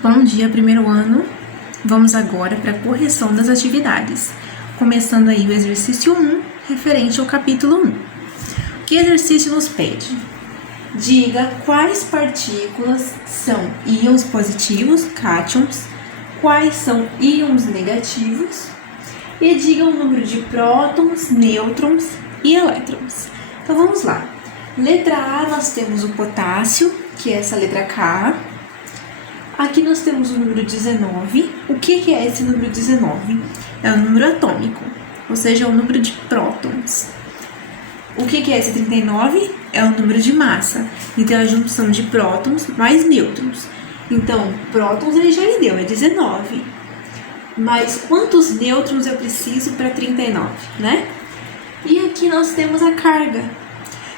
Bom dia, primeiro ano. Vamos agora para a correção das atividades. Começando aí o exercício 1, referente ao capítulo 1. Que exercício nos pede? Diga quais partículas são íons positivos, cátions, quais são íons negativos, e diga o número de prótons, nêutrons e elétrons. Então vamos lá. Letra A, nós temos o potássio, que é essa letra K. Aqui nós temos o número 19. O que é esse número 19? É o número atômico, ou seja, é o número de prótons. O que é esse 39? É o número de massa. Então, é a junção de prótons mais nêutrons. Então, prótons ele já me deu, é 19. Mas quantos nêutrons eu preciso para 39, né? E aqui nós temos a carga.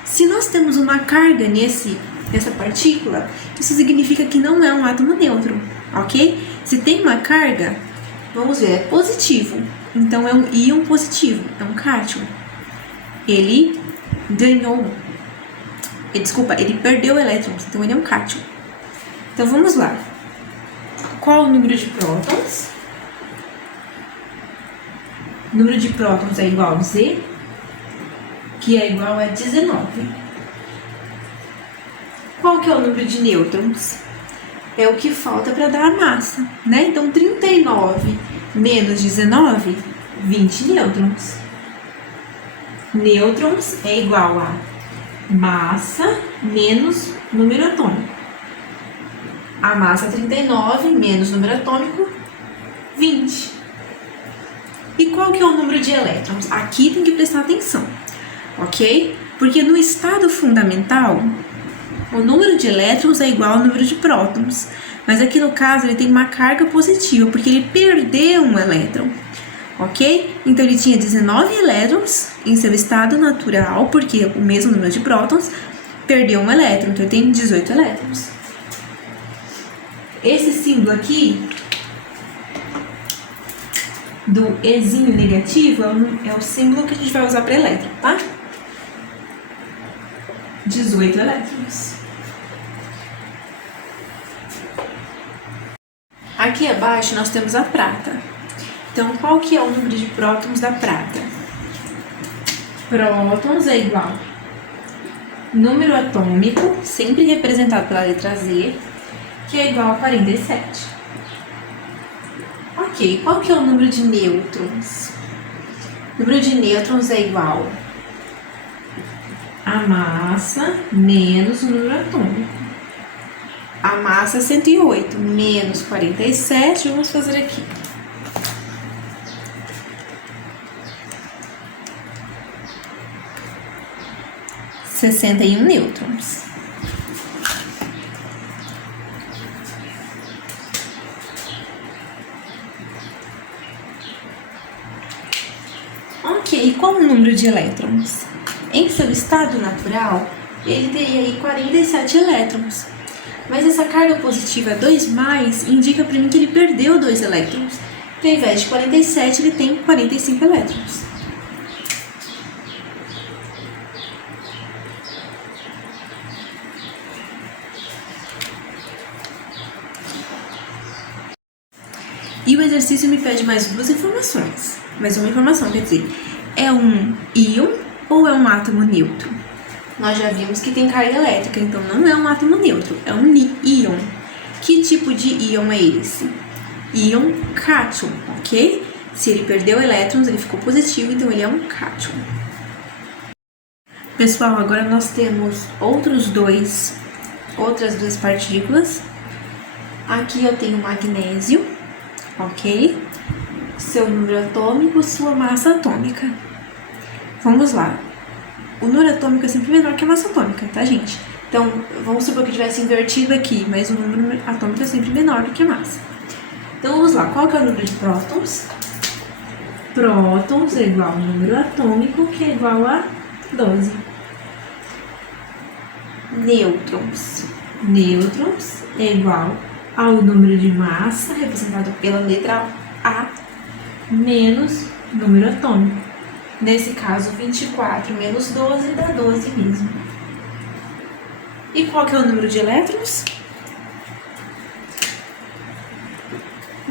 Se nós temos uma carga nessa partícula, isso significa que não é um átomo neutro, ok? Se tem uma carga, vamos ver, é positivo. Então, é um íon positivo, é um cátion. Ele perdeu elétrons, então ele é um cátion. Então, vamos lá. Qual o número de prótons? O número de prótons é igual a Z, que é igual a 19. Qual que é o número de nêutrons? É o que falta para dar a massa, né? Então, 39 menos 19, 20 nêutrons. Nêutrons é igual a massa menos número atômico. A massa 39 menos número atômico, 20. E qual que é o número de elétrons? Aqui tem que prestar atenção, ok? Porque no estado fundamental, o número de elétrons é igual ao número de prótons. Mas aqui no caso ele tem uma carga positiva, porque ele perdeu um elétron, ok? Então ele tinha 19 elétrons em seu estado natural, porque o mesmo número de prótons perdeu um elétron, então ele tem 18 elétrons. Esse símbolo aqui do Ezinho negativo é o símbolo que a gente vai usar para elétron, tá? 18 elétrons. Aqui abaixo nós temos a prata. Então, qual que é o número de prótons da prata? Prótons é igual número atômico, sempre representado pela letra Z, que é igual a 47. Ok, qual que é o número de nêutrons? O número de nêutrons é igual a massa menos o número atômico. A massa é 108 menos 47, vamos fazer aqui. – 61 nêutrons. Ok, e qual o número de elétrons? Em seu estado natural, ele teria aí 47 elétrons. Mas essa carga positiva 2+, indica para mim que ele perdeu 2 elétrons. Então, ao invés de 47, ele tem 45 elétrons. E o exercício me pede mais duas informações. Mais uma informação, quer dizer, é um íon ou é um átomo neutro? Nós já vimos que tem carga elétrica, então não é um átomo neutro, é um íon. Que tipo de íon é esse? Íon cátion, ok? Se ele perdeu elétrons, ele ficou positivo, então ele é um cátion. Pessoal, agora nós temos outras duas partículas. Aqui eu tenho magnésio, ok? Seu número atômico, sua massa atômica. Vamos lá. O número atômico é sempre menor que a massa atômica, tá, gente? Então, vamos supor que tivesse invertido aqui, mas o número atômico é sempre menor do que a massa. Então, vamos lá. Qual que é o número de prótons? Prótons é igual ao número atômico, que é igual a 12. Nêutrons. Nêutrons é igual ao número de massa, representado pela letra A, menos número atômico. Nesse caso, 24 menos 12 dá 12 mesmo. E qual que é o número de elétrons?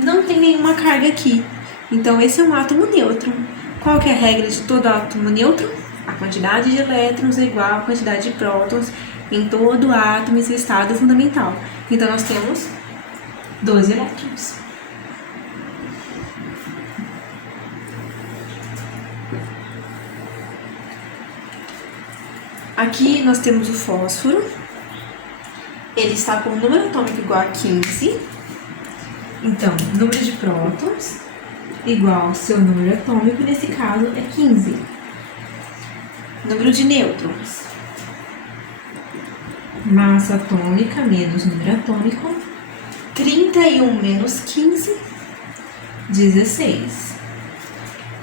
não tem nenhuma carga aqui. Então, esse é um átomo neutro. Qual que é a regra de todo átomo neutro? A quantidade de elétrons é igual à quantidade de prótons em todo átomo em seu estado fundamental. Então, nós temos 12 elétrons. Aqui nós temos o fósforo. Ele está com o número atômico igual a 15. Então, número de prótons igual ao seu número atômico, nesse caso é 15. Número de nêutrons. Massa atômica menos número atômico. 31 menos 15, 16.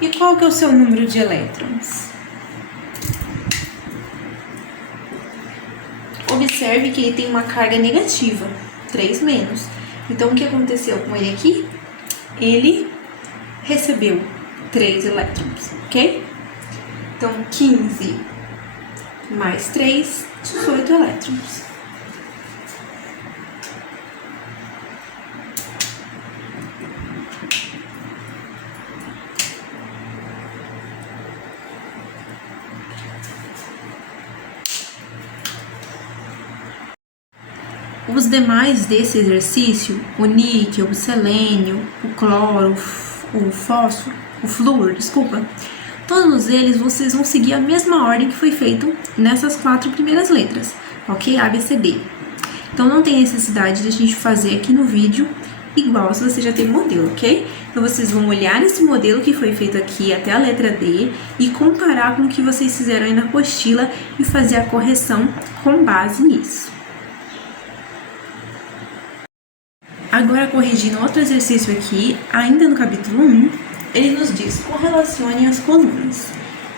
E qual que é o seu número de elétrons? Observe que ele tem uma carga negativa, 3 menos. Então, o que aconteceu com ele aqui? Ele recebeu 3 elétrons, ok? Então, 15 mais 3, 18 elétrons. Os demais desse exercício, o níquel, o selênio, o cloro, o fósforo, o flúor, desculpa, todos eles vocês vão seguir a mesma ordem que foi feito nessas 4 primeiras letras, ok? A, B, C, D. Então, não tem necessidade de a gente fazer aqui no vídeo igual se você já tem o modelo, ok? Então, vocês vão olhar esse modelo que foi feito aqui até a letra D e comparar com o que vocês fizeram aí na apostila e fazer a correção com base nisso. Agora, corrigindo outro exercício aqui, ainda no capítulo 1, ele nos diz, correlacione as colunas.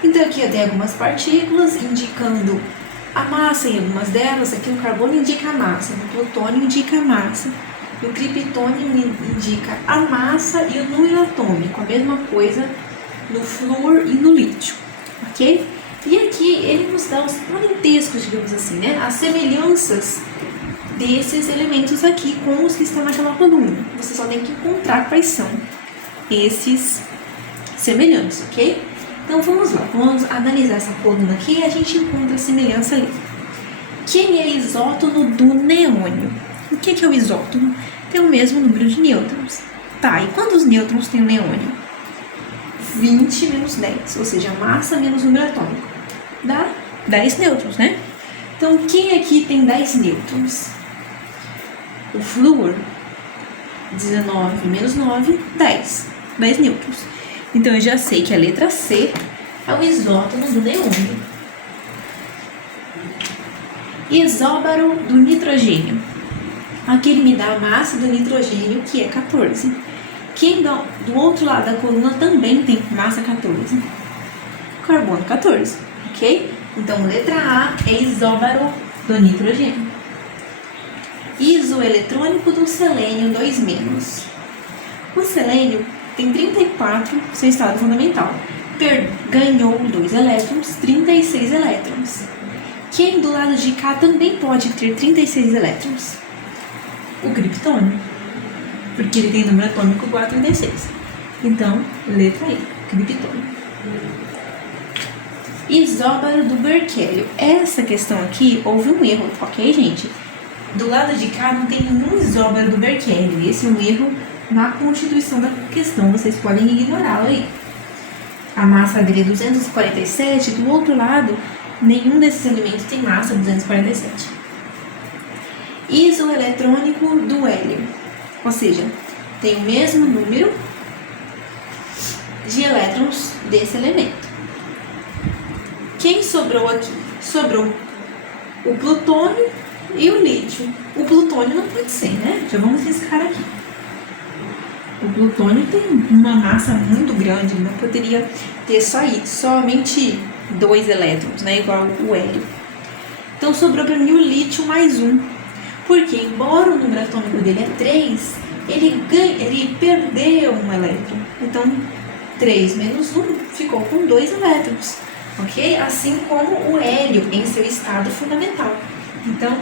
Então, aqui eu tenho algumas partículas indicando a massa em algumas delas. Aqui o carbono indica a massa, o plutônio indica a massa, e o criptônio indica a massa e o número atômico, a mesma coisa no flúor e no lítio, ok? E aqui ele nos dá os parentescos, digamos assim, né? As semelhanças desses elementos aqui com os que estão naquela coluna. Você só tem que encontrar quais são esses semelhantes, ok? Então vamos lá, vamos analisar essa coluna aqui e a gente encontra a semelhança ali. Quem é isótono do neônio? O que é o isótono? Tem o mesmo número de nêutrons. Tá, e quantos nêutrons tem o neônio? 20 menos 10, ou seja, massa menos número atômico. Dá 10 nêutrons, né? Então, quem aqui tem 10 nêutrons? O flúor, 19 menos 9, 10. 10 nêutrons. Então, eu já sei que a letra C é o isótono do neônio. Isóbaro do nitrogênio. Aqui ele me dá a massa do nitrogênio, que é 14. Quem do outro lado da coluna também tem massa 14. Carbono 14, ok? Então, letra A é isóbaro do nitrogênio. Isoeletrônico do selênio 2-. O selênio tem 34 seu estado fundamental. Ganhou 2 elétrons, 36 elétrons. Quem do lado de cá também pode ter 36 elétrons? O criptônio, porque ele tem número atômico igual a 36. Então, letra E, criptônio. Isóbaro do berquélio. Essa questão aqui houve um erro, ok, gente? Do lado de cá não tem nenhum isóbaro do berquélio. Esse é um erro na constituição da questão, vocês podem ignorá-lo aí. A massa dele é 247, do outro lado, nenhum desses elementos tem massa 247. Isoeletrônico do hélio, ou seja, tem o mesmo número de elétrons desse elemento. Quem sobrou aqui? Sobrou o plutônio e o lítio. O plutônio não pode ser, né? Já vamos riscar aqui. O plutônio tem uma massa muito grande, não poderia ter somente 2 elétrons, né? Igual o hélio. Então sobrou para mim o lítio mais 1. Porque, embora o número atômico dele é 3, ele perdeu um elétron. Então, 3 menos 1 ficou com 2 elétrons. Ok? Assim como o hélio em seu estado fundamental. Então,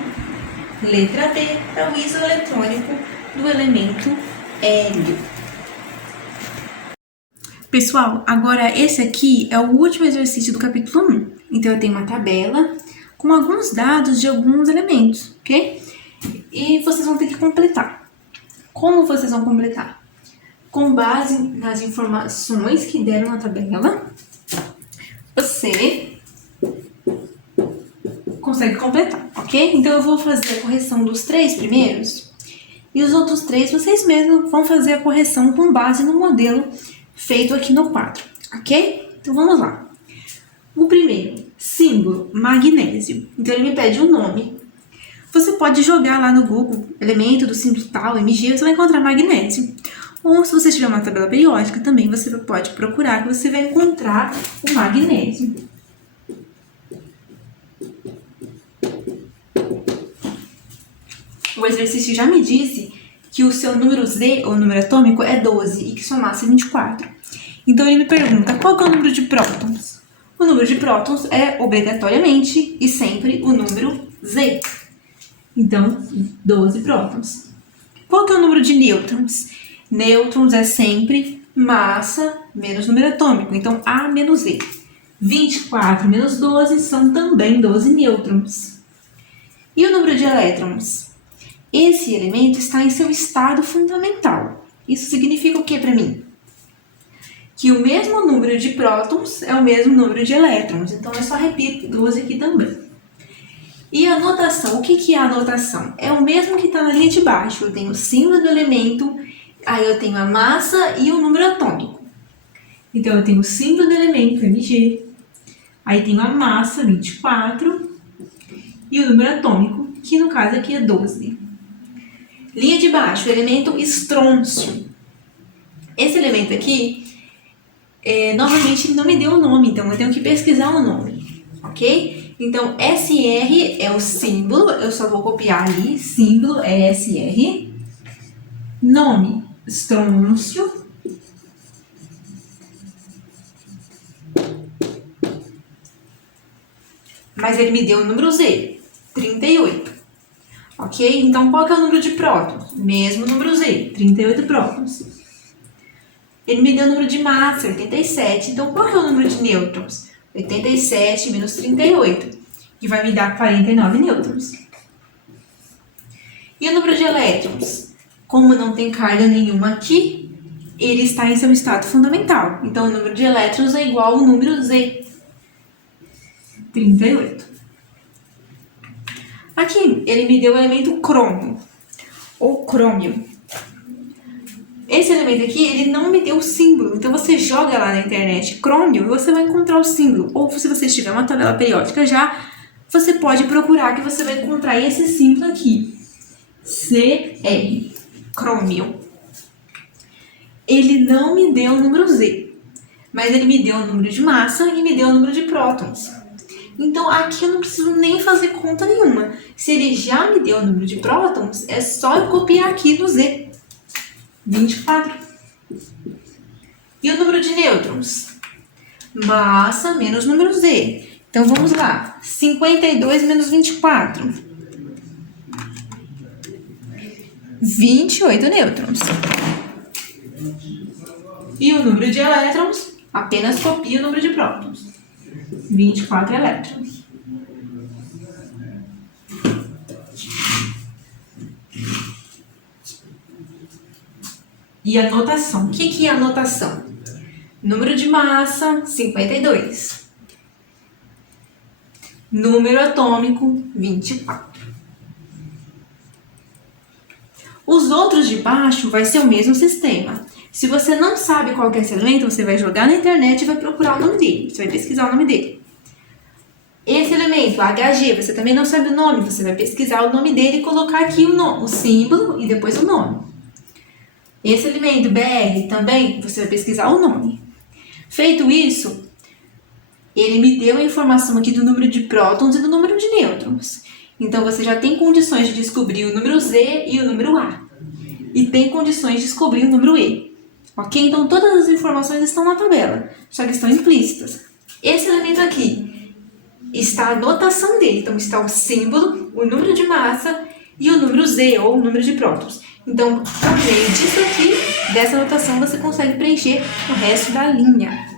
letra B é o isoeletrônico do elemento hélio. Pessoal, agora esse aqui é o último exercício do capítulo 1. Então, eu tenho uma tabela com alguns dados de alguns elementos, ok? E vocês vão ter que completar. Como vocês vão completar? Com base nas informações que deram na tabela, você consegue completar, ok? Então, eu vou fazer a correção dos 3 primeiros e os outros 3 vocês mesmos vão fazer a correção com base no modelo feito aqui no quadro, ok? Então, vamos lá. O primeiro, símbolo, magnésio. Então, ele me pede um nome. Você pode jogar lá no Google, elemento do símbolo tal, MG, você vai encontrar magnésio. Ou, se você tiver uma tabela periódica, também você pode procurar, que você vai encontrar o magnésio. O exercício já me disse que o seu número Z, ou número atômico, é 12 e que sua massa é 24. Então, ele me pergunta qual que é o número de prótons. O número de prótons é, obrigatoriamente e sempre, o número Z. Então, 12 prótons. Qual que é o número de nêutrons? Nêutrons é sempre massa menos número atômico. Então, A menos E. 24 menos 12 são também 12 nêutrons. E o número de elétrons? Esse elemento está em seu estado fundamental. Isso significa o que para mim? Que o mesmo número de prótons é o mesmo número de elétrons. Então, eu só repito 12 aqui também. E a notação, o que é a notação? É o mesmo que está na linha de baixo. Eu tenho o símbolo do elemento, aí eu tenho a massa e o número atômico. Então, eu tenho o símbolo do elemento, Mg, aí tenho a massa, 24, e o número atômico, que no caso aqui é 12. Linha de baixo, o elemento estrôncio. Esse elemento aqui, novamente, ele não me deu o nome, então eu tenho que pesquisar o nome, ok? Então, SR é o símbolo, eu só vou copiar ali, símbolo é SR. Nome, estrôncio. Mas ele me deu o número Z, 38. Ok? Então, qual que é o número de prótons? Mesmo número Z, 38 prótons. Ele me deu o número de massa, 87. Então, qual que é o número de nêutrons? 87 menos 38, que vai me dar 49 nêutrons. E o número de elétrons? Como não tem carga nenhuma aqui, ele está em seu estado fundamental. Então, o número de elétrons é igual ao número Z, 38. Aqui, ele me deu o elemento cromo, ou crômio. Esse elemento aqui, ele não me deu o símbolo. Então, você joga lá na internet crômio e você vai encontrar o símbolo. Ou, se você tiver uma tabela periódica já, você pode procurar que você vai encontrar esse símbolo aqui. Cr, crômio. Ele não me deu o número Z, mas ele me deu o número de massa e me deu o número de prótons. Então, aqui eu não preciso nem fazer conta nenhuma. Se ele já me deu o número de prótons, é só eu copiar aqui no Z. 24. E o número de nêutrons? Massa menos número Z. Então, vamos lá. 52 menos 24. 28 nêutrons. E o número de elétrons? Apenas copia o número de prótons. 24 elétrons. E a notação. O que é a notação? Número de massa, 52. Número atômico, 24. Os outros de baixo vai ser o mesmo sistema. Se você não sabe qual que é esse elemento, você vai jogar na internet e vai procurar o nome dele. Você vai pesquisar o nome dele. Esse elemento, HG, você também não sabe o nome, você vai pesquisar o nome dele e colocar aqui o símbolo e depois o nome. Esse elemento, BR, também você vai pesquisar o nome. Feito isso, ele me deu a informação aqui do número de prótons e do número de nêutrons. Então, você já tem condições de descobrir o número Z e o número A. E tem condições de descobrir o número E. Ok? Então, todas as informações estão na tabela, só que estão implícitas. Esse elemento aqui está a notação dele. Então, está o símbolo, o número de massa e o número Z, ou o número de prótons. Então, por meio disso aqui, dessa anotação, você consegue preencher o resto da linha.